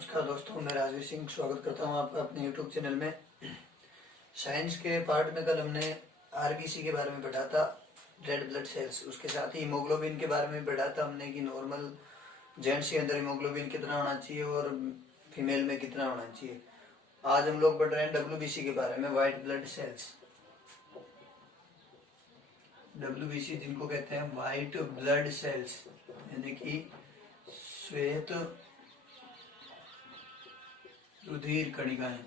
नमस्कार दोस्तों, मैं राजवीर सिंह स्वागत करता हूं आपका अपने यूट्यूब चैनल में। साइंस के पार्ट में कल हमने आरबीसी के बारे में पढ़ा था, रेड ब्लड सेल्स। उसके साथ ही हीमोग्लोबिन के बारे में पढ़ा था हमने कि नॉर्मल जेंट्स के अंदर हीमोग्लोबिन कितना होना चाहिए और फीमेल में कितना होना चाहिए। आज हम लोग पढ़ रहे हैं डब्ल्यूबीसी के बारे में, व्हाइट ब्लड सेल्स। डब्ल्यूबीसी जिनको कहते हैं व्हाइट ब्लड सेल्स, यानी कि श्वेत रुधिर कणिकाएं।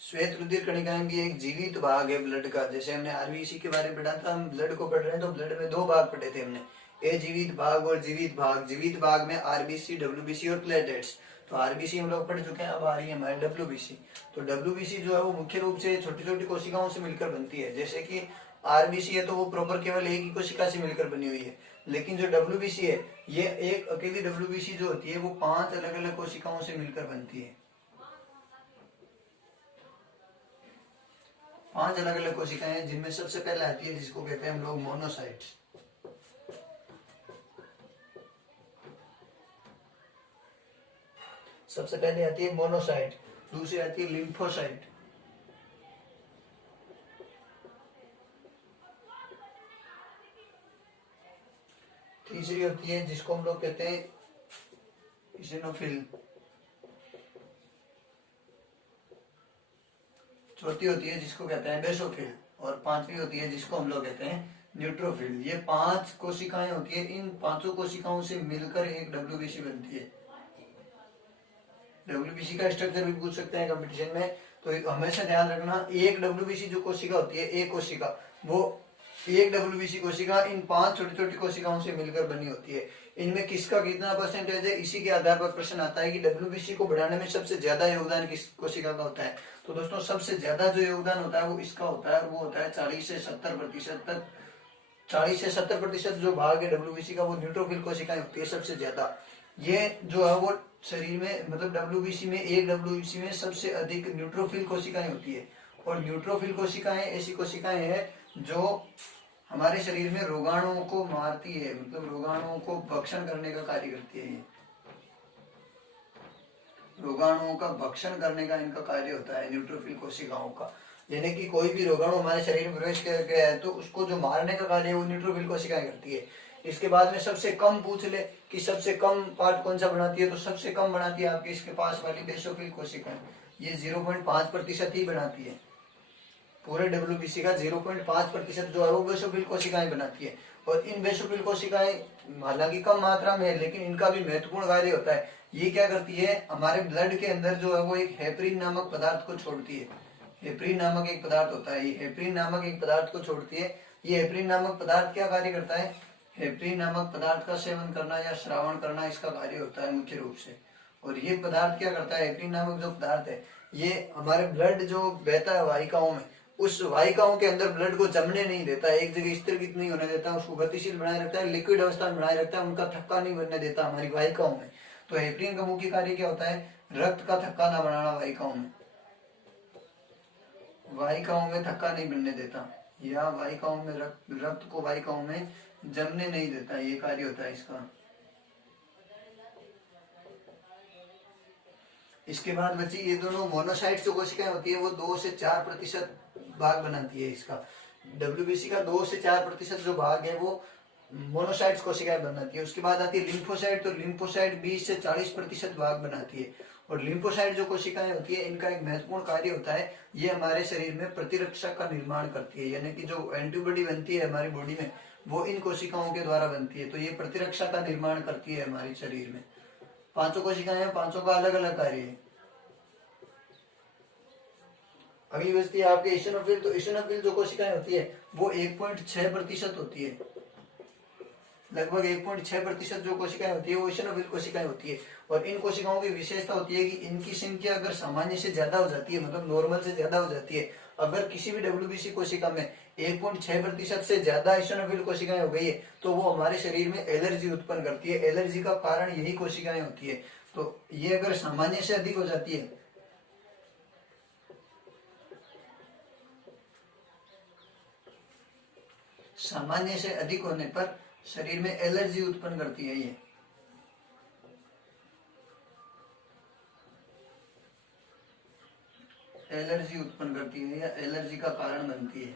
श्वेत रुधिर कणिकाएं भी एक जीवित भाग है ब्लड का। जैसे हमने आरबीसी के बारे में पढ़ा था, हम ब्लड को पढ़ रहे हैं तो ब्लड में दो भाग पढ़े थे हमने, ए जीवित भाग और जीवित भाग। जीवित भाग में आरबीसी, डब्ल्यूबीसी और प्लेटलेट्स। तो आरबीसी हम लोग पढ़ चुके हैं, अब आ रही है हमारी डब्ल्यूबीसी। तो डब्ल्यूबीसी जो है वो मुख्य रूप से छोटी छोटी कोशिकाओं से मिलकर बनती है। जैसे कि आरबीसी है तो वो प्रॉपर केवल एक ही कोशिका से मिलकर बनी हुई है, लेकिन जो डब्ल्यूबीसी है ये एक अकेली डब्ल्यूबीसी जो होती है वो 5 अलग अलग कोशिकाओं से मिलकर बनती है। 5 अलग अलग कोशिकाएं हैं, जिनमें सबसे पहले आती है जिसको कहते हैं हम लोग मोनोसाइट्स। सबसे पहले आती है मोनोसाइट, दूसरी आती है लिम्फोसाइट, तीसरी होती है जिसको हम लोग कहते हैं इसिनोफिल, चौथी होती है जिसको कहते हैं बेसोफिल, और पांचवी होती है जिसको हम लोग कहते हैं न्यूट्रोफिल। ये 5 कोशिकाएं होती है। इन 5 कोशिकाओं से मिलकर एक डब्ल्यूबीसी बनती है। डब्ल्यूबीसी का स्ट्रक्चर भी पूछ सकते हैं कंपटीशन में, तो हमेशा ध्यान रखना, एक डब्ल्यूबीसी जो कोशिका होती है, एक कोशिका, वो एक डब्ल्यूबीसी कोशिका इन 5 छोटी छोटी कोशिकाओं से मिलकर बनी होती है। इनमें किसका कितना परसेंटेज है, इसी के आधार पर प्रश्न आता है कि डब्ल्यूबीसी को बढ़ाने में सबसे ज्यादा योगदान किस कोशिका का होता है। तो दोस्तों सबसे ज्यादा जो योगदान होता है वो इसका होता है, और वो होता है 40 से 70% तक। 40 से 70% जो भाग है डब्ल्यूबीसी का वो न्यूट्रोफिल कोशिकाएं होती है सबसे ज्यादा। ये जो है वो शरीर में, मतलब डब्ल्यूबीसी में, एक डब्ल्यूबीसी में सबसे अधिक न्यूट्रोफिल कोशिकाएं होती है। और न्यूट्रोफिल कोशिकाएं ऐसी कोशिकाएं हैं जो हमारे शरीर में रोगाणुओं को मारती है, मतलब रोगाणुओं को भक्षण करने का कार्य करती है। ये रोगाणुओं का भक्षण करने का इनका कार्य होता है न्यूट्रोफिल कोशिकाओं का। यानी कि कोई भी रोगाणु हमारे शरीर में प्रवेश कर गया है तो उसको जो मारने का कार्य है वो न्यूट्रोफिल कोशिकाएं करती है। इसके बाद में सबसे कम पूछ ले कि सबसे कम पार्ट कौन सा बनाती है, तो सबसे कम बनाती है आपके इसके पास वाली बेसोफिल कोशिकाएं। ये 0.5% ही बनाती है। पूरे डब्ल्यूबीसी का 0.5% जो है वो बेसोफिल कोशिकाएं बनाती है। और इन बेसोफिल कोशिकाएं हालांकि कम मात्रा में है, लेकिन इनका भी महत्वपूर्ण कार्य होता है। ये क्या करती है, हमारे ब्लड के अंदर जो है वो एक हेपरिन नामक पदार्थ को छोड़ती है। हेपरिन नामक एक पदार्थ होता है, ये हेपरिन नामक एक पदार्थ को छोड़ती है। ये हेपरिन नामक पदार्थ क्या कार्य करता है, हेपरिन नामक पदार्थ का सेवन करना या श्रावण करना इसका कार्य होता है मुख्य रूप से। और ये पदार्थ क्या करता है, हेपरिन नामक जो पदार्थ है ये हमारे ब्लड जो बहता है वाहिकाओं में, उस वाहिकाओं के अंदर ब्लड को जमने नहीं देता, एक जगह स्थिर नहीं होने देता, उसको गतिशील बनाए रखता है, लिक्विड अवस्था में बनाए रखता है, उनका थक्का नहीं बनने देता हमारी वाहिकाओं में। तो हेपरिन का मुख्य कार्य क्या होता है, रक्त का थक्का ना बनाना वाहिकाओं में, वाहिकाओं में थक्का नहीं बनने देता, या वाहिकाओं में रक्त को वाहिकाओं में जमने नहीं देता, ये कार्य होता है इसका। इसके बाद बची ये दोनों मोनोसाइट्स जो कोशिकाएं होती है वो 2 से 4% भाग बनाती है इसका। डब्ल्यूबीसी का 2 से 4% जो भाग है वो मोनोसाइट्स कोशिकाएं बनाती है। उसके बाद आती है लिम्फोसाइट, तो लिम्फोसाइट 20 से 40% भाग बनाती है। और लिम्फोसाइट जो कोशिकाएं होती है इनका एक महत्वपूर्ण कार्य होता है, ये हमारे शरीर में प्रतिरक्षा का निर्माण करती है। यानी कि जो एंटीबॉडी बनती है हमारी बॉडी में वो इन कोशिकाओं के द्वारा बनती है। तो ये प्रतिरक्षा का निर्माण करती है हमारे शरीर में। 5 कोशिकाएं हैं, 5 का अलग अलग कार्य है। अगली बचती है आपके इसिनोफिल, तो इसिनोफिल जो कोशिकाएं होती है वो 1.6% होती है। लगभग 1.6% जो कोशिकाएं होती है वो इसिनोफिल कोशिकाएं होती है। और इन कोशिकाओं की विशेषता होती है कि इनकी संख्या अगर सामान्य से ज्यादा हो जाती है, मतलब नॉर्मल से ज्यादा हो जाती है, अगर किसी भी डब्ल्यूबीसी कोशिका में 1.6% से ज्यादा इसिनोफिल कोशिकाएं हो गई है तो वो हमारे शरीर में एलर्जी उत्पन्न करती है। एलर्जी का कारण यही कोशिकाएं होती है। तो ये अगर सामान्य से अधिक हो जाती है सामान्य से अधिक होने पर शरीर में एलर्जी उत्पन्न करती है। ये एलर्जी उत्पन्न करती है या एलर्जी का कारण बनती है।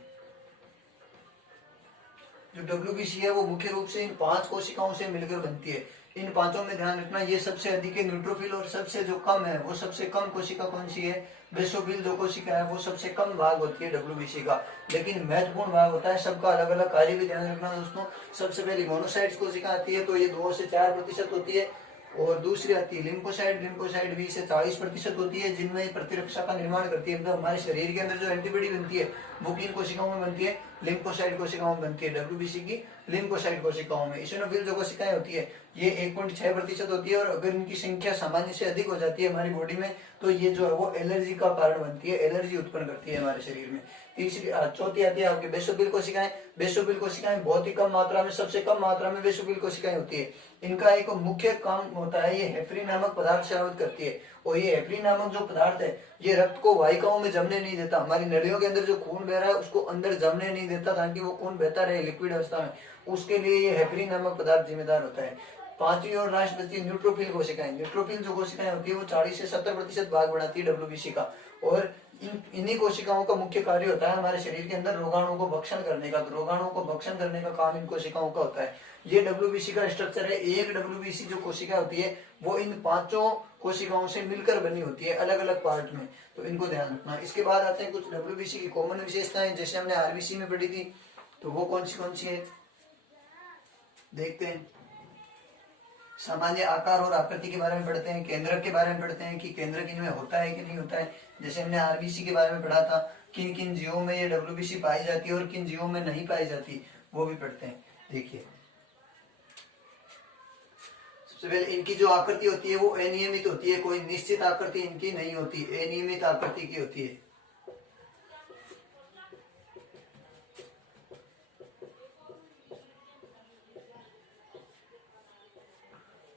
जो डब्ल्यूबीसी है वो मुख्य रूप से इन 5 कोशिकाओं से मिलकर बनती है। इन पांचों में ध्यान रखना, ये सबसे अधिक है न्यूट्रोफिल, और सबसे जो कम है वो सबसे कम कोशिका कौन सी है, बेसोफिल जो कोशिका है वो सबसे कम भाग होती है डब्ल्यूबीसी का, लेकिन महत्वपूर्ण भाग होता है। सबका अलग अलग कार्य भी ध्यान रखना दोस्तों। सबसे पहले मोनोसाइट्स कोशिका आती है, तो ये 2 से 4% होती है, और दूसरी आती है लिम्फोसाइट। लिम्फोसाइट 20 से 40% होती है, जिनमें प्रतिरक्षा का निर्माण करती है। मतलब हमारे शरीर के अंदर जो एंटीबॉडी बनती है वो किन कोशिकाओं में बनती है, लिम्फोसाइट कोशिकाओं में बनती है, डब्ल्यूबीसी की लिम्फोसाइट कोशिकाओं में। इसिनोफिल जो कोशिकाएं होती है ये 1.6% होती है, और अगर इनकी संख्या सामान्य से अधिक हो जाती है हमारी बॉडी में, तो ये जो है वो एलर्जी का कारण बनती है, एलर्जी उत्पन्न करती है हमारे शरीर में। चौथी आती है आपकी बेसोफिल कोशिकाएं। बेसोफिल कोशिकाएं बहुत ही कम मात्रा में, सबसे कम मात्रा में बेसोफिल कोशिकाएं होती है। इनका एक मुख्य काम होता है, ये हेपरिन नामक पदार्थ स्रावित करती है, और ये हेपरिन नामक जो पदार्थ है ये रक्त को वाहिकाओं में जमने नहीं देता। हमारी नलियों के अंदर जो खून बह रहा है उसको अंदर जमने नहीं देता, ताकि वो खून बहता रहे लिक्विड अवस्था में। उसके लिए ये हेपरिन नामक पदार्थ जिम्मेदार होता है। पांचवी और लास्ट बचती है न्यूट्रोफिल कोशिकाएं। न्यूट्रोफिल जो कोशिकाएं होती है वो 40 से 70% भाग बनाती है डब्ल्यूबीसी का, और इन्हीं कोशिकाओं का मुख्य कार्य होता है हमारे शरीर के अंदर रोगाणुओं को भक्षण करने का। तो रोगाणुओं को भक्षण करने का काम इन कोशिकाओं का होता है। ये डब्ल्यूबीसी का स्ट्रक्चर है। एक डब्ल्यूबीसी जो कोशिका होती है वो इन 5 कोशिकाओं से मिलकर बनी होती है, अलग अलग पार्ट में, तो इनको ध्यान रखना। इसके बाद आते हैं कुछ डब्ल्यूबीसी की कॉमन विशेषताएं, जैसे हमने आरबीसी में पढ़ी थी, तो वो कौन सी है देखते हैं। सामान्य आकार और आकृति के बारे में पढ़ते हैं, केंद्रक के बारे में पढ़ते हैं कि केंद्रक इनमें होता है कि नहीं होता है। जैसे हमने आरबीसी के बारे में पढ़ा था, किन किन जीवों में ये डब्ल्यूबीसी पाई जाती है और किन जीवों में नहीं पाई जाती, वो भी पढ़ते हैं। देखिए सबसे पहले इनकी जो आकृति होती है वो अनियमित होती है, कोई निश्चित आकृति इनकी नहीं होती, अनियमित आकृति की होती है।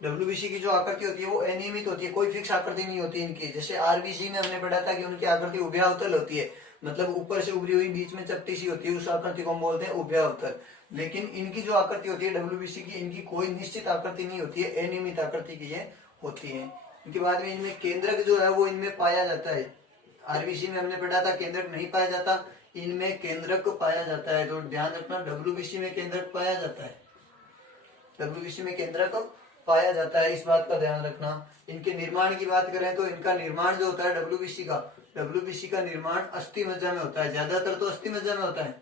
डब्ल्यूबीसी की जो आकृति होती है वो अनियमित होती है, कोई फिक्स आकृति नहीं होती इनकी। जैसे आरबीसी में हमने पढ़ा था कि उनकी आकृति उभयावतल होती है, मतलब ऊपर से उभरी हुई बीच में चपटी सी होती है, उस आकृति को हम बोलते हैं उभयावतल। लेकिन इनकी जो आकृति होती है डब्ल्यूबीसी की, इनकी कोई निश्चित आकृति नहीं होती है, अनियमित आकृति की ये होती है। इनके बाद में इनमें केंद्रक जो है वो इनमें पाया जाता है। आरबीसी में हमने पढ़ा था केंद्रक नहीं पाया जाता, इनमें केंद्रक पाया जाता है। तो ध्यान रखना, डब्ल्यूबीसी में केंद्रक पाया जाता है, डब्ल्यूबीसी में केंद्रक पाया जाता है, इस बात का ध्यान रखना। इनके निर्माण की बात करें तो इनका निर्माण जो होता है डब्ल्यूबीसी का निर्माण अस्थि मज्जा में होता है। ज्यादातर तो अस्थि मज्जा में होता है,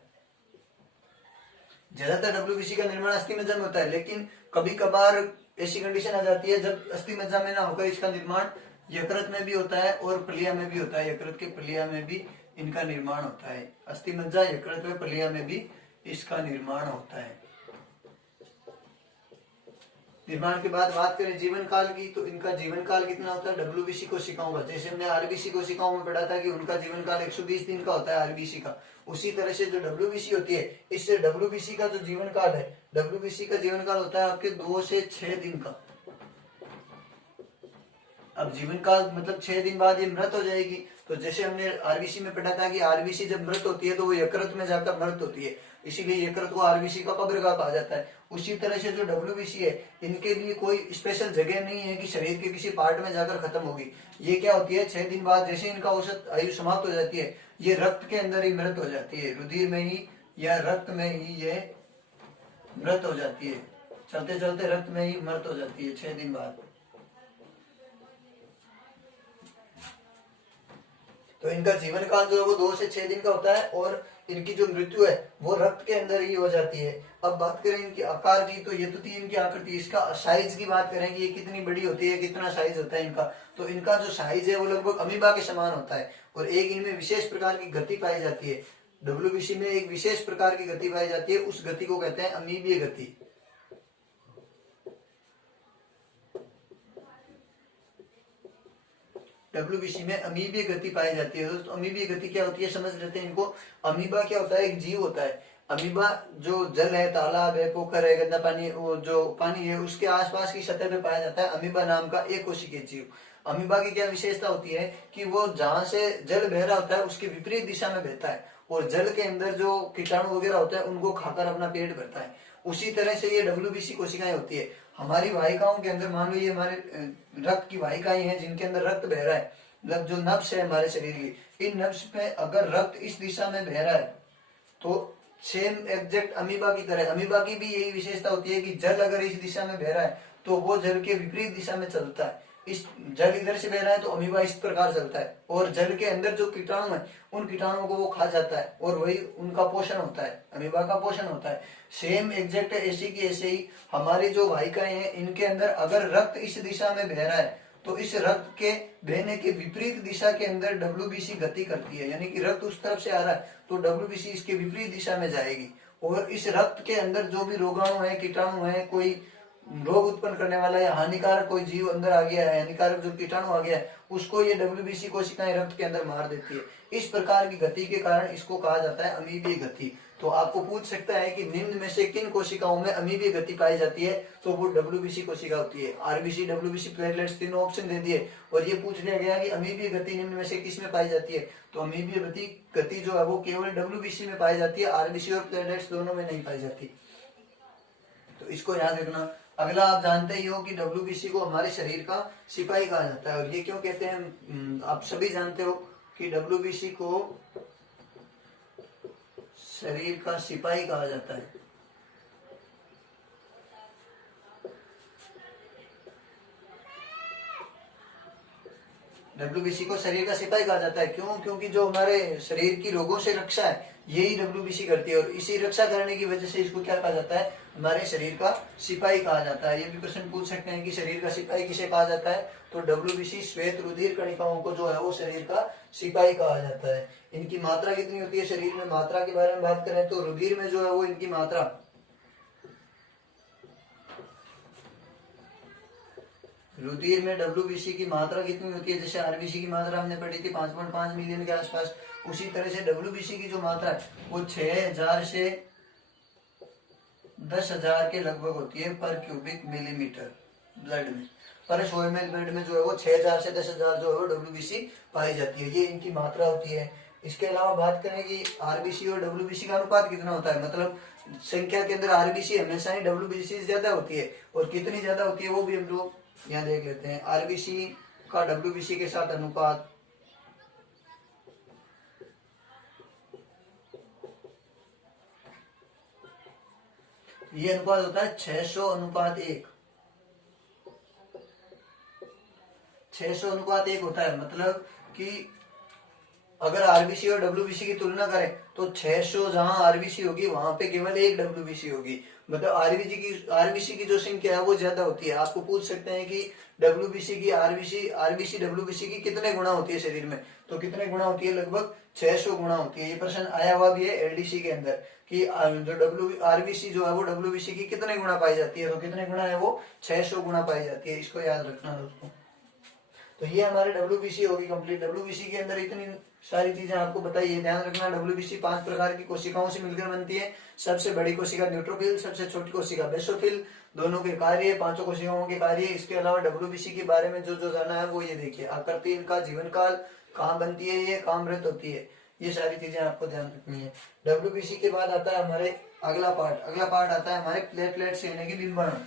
ज्यादातर डब्ल्यूबीसी का निर्माण अस्थि मज्जा में होता है, लेकिन कभी कभार ऐसी कंडीशन आ जाती है जब अस्थि मज्जा में ना होकर इसका निर्माण यकृत में भी होता है और प्लिया में भी होता है। यकृत के प्लिया में भी इनका निर्माण होता है। अस्थि मज्जा, यकृत में, प्लिया में भी इसका निर्माण होता है। निर्माण के बाद बात करें जीवन काल की, तो इनका जीवन काल कितना होता है डब्ल्यूबीसी कोशिकाओं का। जैसे हमने आरबीसी कोशिकाओं में पढ़ा था कि उनका जीवन काल 120 दिन का होता है आरबीसी का, उसी तरह से जो डब्ल्यूबीसी होती है, इससे डब्ल्यूबीसी का जो जीवन काल है, डब्ल्यूबीसी का जीवन काल होता है आपके 2 से 6 दिन का। अब जीवन काल मतलब 6 दिन बाद ये मृत हो जाएगी। तो जैसे हमने आरबीसी में पढ़ा था कि आरबीसी जब मृत होती है तो वो यकृत में जाकर मृत होती है, इसीलिए यकृत को आरबीसी का कब्रगाह कहा जाता है। उसी तरह से जो डब्ल्यूबीसी है, इनके लिए कोई स्पेशल जगह नहीं है कि शरीर के किसी पार्ट में जाकर खत्म होगी। ये क्या होती है, 6 दिन बाद जैसे इनका औसत आयु समाप्त हो जाती है, ये रक्त के अंदर ही मृत हो जाती है, रुधिर में ही या रक्त में ही ये मृत हो जाती है, चलते चलते रक्त में ही मृत हो जाती है 6 दिन बाद। तो इनका जीवन काल जो है वो 2 से 6 दिन का होता है, और इनकी जो मृत्यु है वो रक्त के अंदर ही हो जाती है। अब बात करें इनके आकार की, तो ये तो थी इनकी आकृति। इसका साइज की बात करें कि ये कितनी बड़ी होती है, कितना साइज होता है इनका, तो इनका जो साइज है वो लगभग अमीबा के समान होता है। और एक इनमें विशेष प्रकार की गति पाई जाती है, डब्ल्यूबीसी में एक विशेष प्रकार की गति पाई जाती है, उस गति को कहते हैं अमीबीय गति। डब्ल्यूबीसी में अमीबीय गति पाई जाती है। दोस्तों अमीबीय गति क्या होती है समझ लेते हैं इनको। अमीबा क्या होता है, एक जीव होता है। अमीबा जो जल है, तालाब है, पोखर है, गंदा पानी, वो जो पानी है उसके आसपास की सतह पे पाया जाता है अमीबा नाम का एक कोशिकीय जीव। अमीबा की क्या विशेषता होती है कि वो जहां से जल बह रहा होता है उसके विपरीत दिशा में बहता है, और जल के अंदर जो कीटाणु वगैरह होता है उनको खाकर अपना पेट भरता है। उसी तरह से ये डब्ल्यूबीसी कोशिकाएं होती है। हमारी वाहिकाओं के अंदर मान लो ये हमारे रक्त की वाहिकाएं हैं जिनके अंदर रक्त बह रहा है, मतलब जो नब्स है हमारे शरीर की, इन नब्स में अगर रक्त इस दिशा में बह रहा है तो सेम एग्जैक्ट अमीबा की तरह, अमीबा की भी यही विशेषता होती है कि जल अगर इस दिशा में बह रहा है तो वो जल के विपरीत दिशा में चलता है। इस जल इधर से बह रहा है तो अमीबा इस प्रकार चलता है, और जल के अंदर जो कीटाणु है उन कीटाणुओं को वो खा जाता है और वही उनका पोषण होता है, अमीबा का पोषण होता है। सेम एग्जैक्ट ऐसी की ऐसे ही हमारी जो वाहिकाएं हैं इनके अंदर अगर रक्त इस दिशा में बह रहा है तो इस रक्त के बहने के विपरीत दिशा के अंदर डब्ल्यूबीसी गति करती है, यानी कि रक्त उस तरफ से आ रहा है तो डब्ल्यूबीसी इसके विपरीत दिशा में जाएगी। और इस रक्त के अंदर जो भी रोगाणु है, कीटाणु है, कोई रोग उत्पन्न करने वाला या हानिकारक कोई जीव अंदर आ गया है, हानिकारक जो कीटाणु आ गया है, उसको ये डब्ल्यूबीसी कोशिकाएं रक्त के अंदर मार देती है। इस प्रकार की गति के कारण इसको कहा जाता है अमीबीय गति। तो आपको पूछ सकता है कि निम्न में से किन कोशिकाओं में अमीबीय गति पाई जाती है, तो वो डब्ल्यूबीसी कोशिका होती है। आरबीसी, डब्ल्यूबीसी, प्लेटलेट्स, तीनों ऑप्शन दे दिए और ये पूछ लिया गया कि अमीबीय गति निम्न में से किस में पाई जाती है, तो अमीबीय गति जो है वो केवल डब्ल्यूबीसी में पाई जाती है, आरबीसी और प्लेटलेट्स दोनों में नहीं पाई जाती। तो इसको याद रखना। अगला आप जानते ही हो कि डब्ल्यूबीसी को हमारे शरीर का सिपाही कहा जाता है, और ये क्यों कहते हैं आप सभी जानते हो कि डब्ल्यूबीसी को शरीर का सिपाही कहा जाता है। डब्ल्यूबीसी को शरीर का सिपाही कहा जाता है, क्यों? क्योंकि जो हमारे शरीर की रोगों से रक्षा है यही डब्ल्यूबीसी करती है, और इसी रक्षा करने की वजह से इसको क्या कहा जाता है, हमारे शरीर का सिपाही कहा जाता है। ये भी प्रश्न पूछ सकते हैं कि शरीर का सिपाही किसे कहा जाता है, तो डब्ल्यूबीसी श्वेत रुधिर कणिकाओं को जो है वो शरीर का सिपाही कहा जाता है। इनकी मात्रा कितनी होती है शरीर में, मात्रा के बारे में बात करें तो रुधिर में जो है वो इनकी मात्रा, रुधिर में डब्ल्यूबीसी की मात्रा कितनी होती है, जैसे आरबीसी की मात्रा हमने पढ़ी थी 5.5 मिलियन के आसपास, उसी तरह से डब्ल्यूबीसी की जो मात्रा है वो 6000 से 10,000 के लगभग होती है पर क्यूबिक मिलीमीटर ब्लड में। पर 100 ml ब्लड में जो है वो 6000 से 10,000 जो है वो डब्ल्यूबीसी पाई जाती है, ये इनकी मात्रा होती है। इसके अलावा बात करें कि आरबीसी और डब्ल्यूबीसी का अनुपात कितना होता है, मतलब संख्या के अंदर आरबीसी हमेशा ही डब्ल्यूबीसी से ज्यादा होती है, और कितनी ज्यादा होती है वो भी हम लोग यहाँ देख लेते हैं। आरबीसी का डब्ल्यूबीसी के साथ अनुपात ये अनुपात होता है 600:1। 600:1 होता है, मतलब कि अगर आरबीसी और डब्ल्यूबीसी की तुलना करें तो 600 जहां आरबीसी होगी वहां पे केवल एक डब्ल्यूबीसी होगी, मतलब आरबीसी की जो संख्या है वो ज्यादा होती है। आपको पूछ सकते हैं कि डब्ल्यूबीसी की आरबीसी डब्ल्यूबीसी की कितने गुना होती है शरीर में, तो कितने गुना होती है, लगभग 600 गुना होती है। ये प्रश्न आया हुआ भी है एलडीसी के अंदर कि जो आरबीसी जो है वो डब्ल्यूबीसी की कितने गुना पाई जाती है, तो कितने गुना है वो 600 गुना पाई जाती है। इसको याद रखना दोस्तों। तो ये हमारे डब्ल्यूबीसी होगी कंप्लीट। डब्ल्यूबीसी के अंदर इतनी सारी चीजें आपको बताइए, ध्यान रखना। डब्ल्यूबीसी 5 प्रकार की कोशिकाओं से मिलकर बनती है। सबसे बड़ी कोशिका न्यूट्रोफिल, सबसे छोटी कोशिका बेसोफिल, दोनों के कार्य, पांचों कोशिकाओं के कार्य। इसके अलावा डब्ल्यूबीसी के बारे में जो जो जाना है वो ये देखिए, आकृति, इनका जीवन काल, कहाँ बनती है, ये कहाँ मृत होती है, ये सारी चीजें आपको ध्यान रखनी है। डब्ल्यूबीसी के बाद आता है हमारे अगला पार्ट आता है हमारे प्लेटलेट्स यानी कि डिम्बाणु।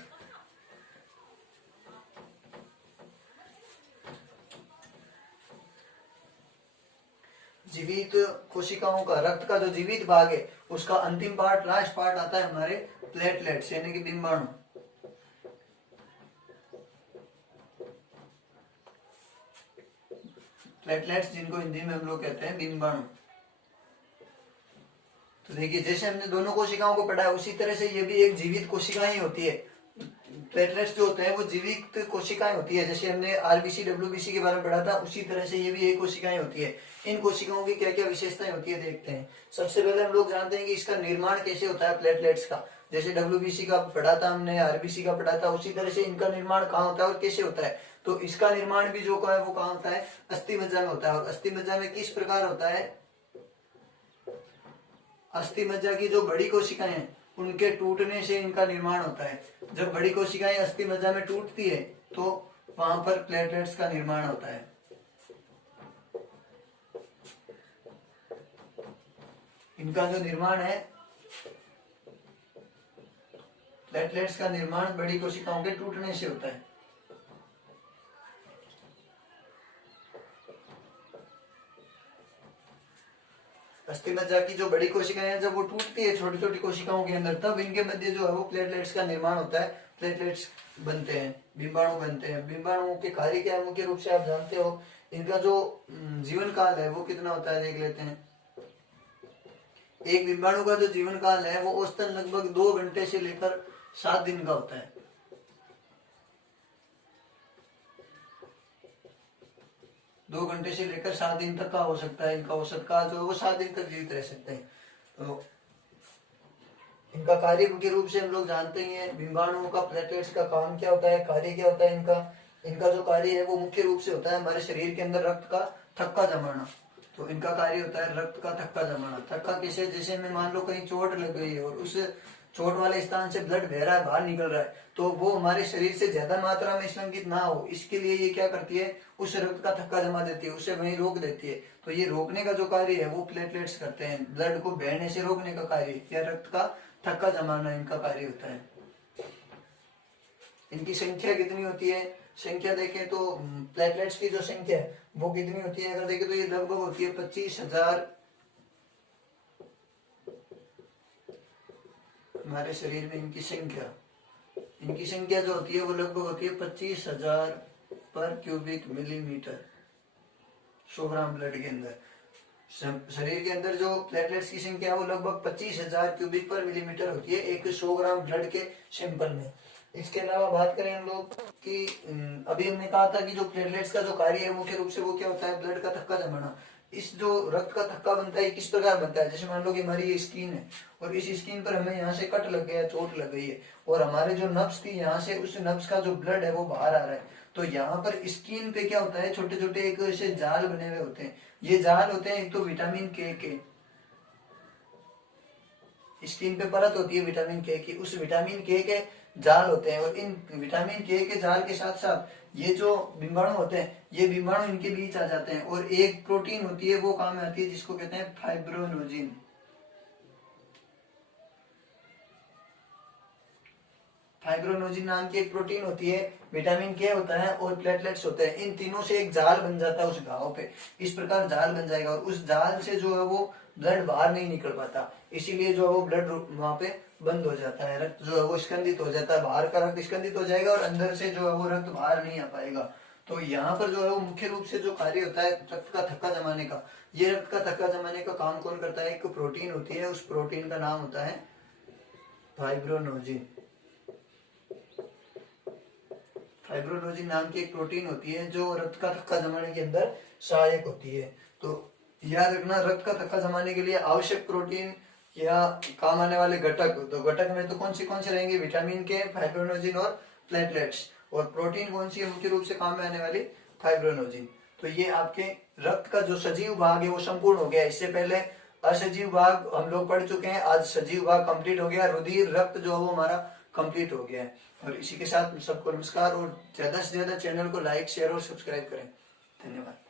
जीवित कोशिकाओं का, रक्त का जो जीवित भाग है उसका अंतिम पार्ट, लास्ट पार्ट आता है हमारे प्लेटलेट्स यानी कि डिम्बाणु। प्लेटलेट्स जिनको हिंदी में हम लोग कहते हैं डिम्बाणु। तो देखिए, जैसे हमने दोनों कोशिकाओं को पढ़ा है उसी तरह से ये भी एक जीवित कोशिका ही होती है। प्लेटलेट्स जो होते हैं वो जीवित कोशिकाएं होती है। जैसे हमने आरबीसी डब्ल्यूबीसी के बारे में पढ़ा था उसी तरह से ये भी एक कोशिकाएं होती है। इन कोशिकाओं की क्या क्या विशेषताएं होती है देखते हैं। सबसे पहले हम लोग जानते हैं कि इसका निर्माण कैसे होता है प्लेटलेट्स का। जैसे डब्ल्यूबीसी का पढ़ा था हमने, आरबीसी का पढ़ा था, उसी तरह से इनका निर्माण कहाँ होता है और कैसे होता है। तो इसका निर्माण भी जो है वो कहाँ होता है, अस्थि मज्जा में होता है। और अस्थि मज्जा में किस प्रकार होता है, अस्थि मज्जा की जो बड़ी कोशिकाएं हैं उनके टूटने से इनका निर्माण होता है। जब बड़ी कोशिकाएं अस्थि मज्जा में टूटती है तो वहां पर प्लेटलेट्स का निर्माण होता है। इनका जो निर्माण है, प्लेटलेट्स का निर्माण बड़ी कोशिकाओं के टूटने से होता है। अस्थि मज्जा की जो बड़ी कोशिकाएं हैं, जब वो टूटती है छोटी छोटी कोशिकाओं के अंदर, तब इनके मध्य जो है वो प्लेटलेट्स का निर्माण होता है, प्लेटलेट्स बनते हैं, बिंबाणु बनते हैं। बिंबाणुओं के कार्य क्या है मुख्य रूप से आप जानते हो। इनका जो जीवन काल है वो कितना होता है देख लेते हैं। एक बिंबाणु का जो जीवन काल है वो औसतन लगभग 2 घंटे से लेकर 7 दिन का होता है। 2 घंटे से लेकर 7 दिन तक का हो सकता है। इनका औसत काल जो है वो 7 दिन तक जीवित रह सकते हैं। तो इनका कार्य मुख्य रूप से हम लोग जानते ही हैं। बिंबाणुओं का, प्लेटलेट्स का काम क्या होता है, कार्य क्या होता है इनका। इनका जो कार्य है वो मुख्य रूप से होता है हमारे शरीर के अंदर रक्त का थक्का जमाना। तो इनका कार्य होता है रक्त का थक्का जमाना। थक्का किसे, जैसे में मान लो कहीं चोट लग गई है और उस चोट वाले स्थान से ब्लड बह रहा है, बाहर निकल रहा है, तो वो हमारे शरीर से ज्यादा मात्रा में संचित ना हो, इसके लिए ये क्या करती है, उस रक्त का थक्का जमा देती है, उसे वहीं रोक देती है। तो ये रोकने का जो कार्य है वो प्लेटलेट्स करते हैं, ब्लड को बहने से रोकने का कार्य या रक्त का थक्का जमाना इनका कार्य होता है। इनकी संख्या कितनी होती है, संख्या देखें तो प्लेटलेट्स की जो संख्या है वो कितनी होती है, अगर देखें तो ये लगभग होती है 25,000। हमारे शरीर में इनकी संख्या जो होती है वो लगभग होती है 25,000 पर क्यूबिक मिलीमीटर 100 ग्राम ब्लड के अंदर। शरीर के अंदर जो प्लेटलेट्स की संख्या है वो लगभग 25,000 क्यूबिक पर मिलीमीटर होती है एक 100 ग्राम ब्लड के सैंपल में। इसके अलावा बात करें हम लोग कि अभी हमने कहा था कि जो प्लेटलेट्स का जो कार्य है मुख्य रूप से वो क्या होता है, ब्लड का थक्का जमाना। इस जो रक्त का थक्का बनता है किस प्रकार बनता है, जैसे मान लो कि हमारी ये स्किन है और इस स्किन पर हमें यहाँ से कट लग गया, चोट लग गई है और हमारे जो नब्स थी यहाँ से उस नब्स का जो ब्लड है वो बाहर आ रहा है। तो यहाँ पर स्किन पे क्या होता है, छोटे छोटे एक ऐसे जाल बने हुए होते हैं। ये जाल होते हैं एक तो विटामिन के स्किन पे परत होती है विटामिन के की, उस विटामिन के जाल होते हैं। और इन विटामिन के जाल के साथ साथ ये जो बिंबाणु होते हैं, ये बिंबाणु इनके बीच आ जाते हैं और एक प्रोटीन होती है वो काम में आती है जिसको कहते हैं फाइब्रोनोजिन। फाइब्रोनोजिन नाम की एक प्रोटीन होती है, विटामिन के होता है और प्लेटलेट्स होते हैं। इन तीनों से एक जाल बन जाता है उस घाव पे, इस प्रकार जाल बन जाएगा और उस जाल से जो है वो ब्लड बाहर नहीं निकल पाता, इसीलिए जो है वो ब्लड वहां पे बंद हो जाता है, रक्त जो है वो स्कंदित हो जाता है, बाहर का रक्त स्कंदित हो जाएगा और अंदर से जो है वो रक्त बाहर नहीं आ पाएगा। तो यहाँ पर जो है वो मुख्य रूप से जो कार्य होता है रक्त का थक्का जमाने का, ये रक्त का थक्का जमाने का काम कौन करता है, एक प्रोटीन होती है, उस प्रोटीन का नाम होता है फाइब्रोनोजिन। फाइब्रोनोजिन नाम की एक प्रोटीन होती है जो रक्त का थक्का जमाने के अंदर सहायक होती है। तो याद रखना, रक्त का थक्का जमाने के लिए आवश्यक प्रोटीन या काम आने वाले घटक, तो घटक में तो कौन से रहेंगे, विटामिन के, फाइब्रोनोजिन और प्लेटलेट्स। और प्रोटीन कौन सी है मुख्य रूप से काम में आने वाली, फाइब्रोनोजिन। तो ये आपके रक्त का जो सजीव भाग है वो संपूर्ण हो गया। इससे पहले असजीव भाग हम लोग पढ़ चुके हैं, आज सजीव भाग कंप्लीट हो गया, रुधिर रक्त जो है वो हमारा कंप्लीट हो गया है। और इसी के साथ सबको नमस्कार और ज्यादा से ज्यादा चैनल को लाइक, शेयर और सब्सक्राइब करें। धन्यवाद।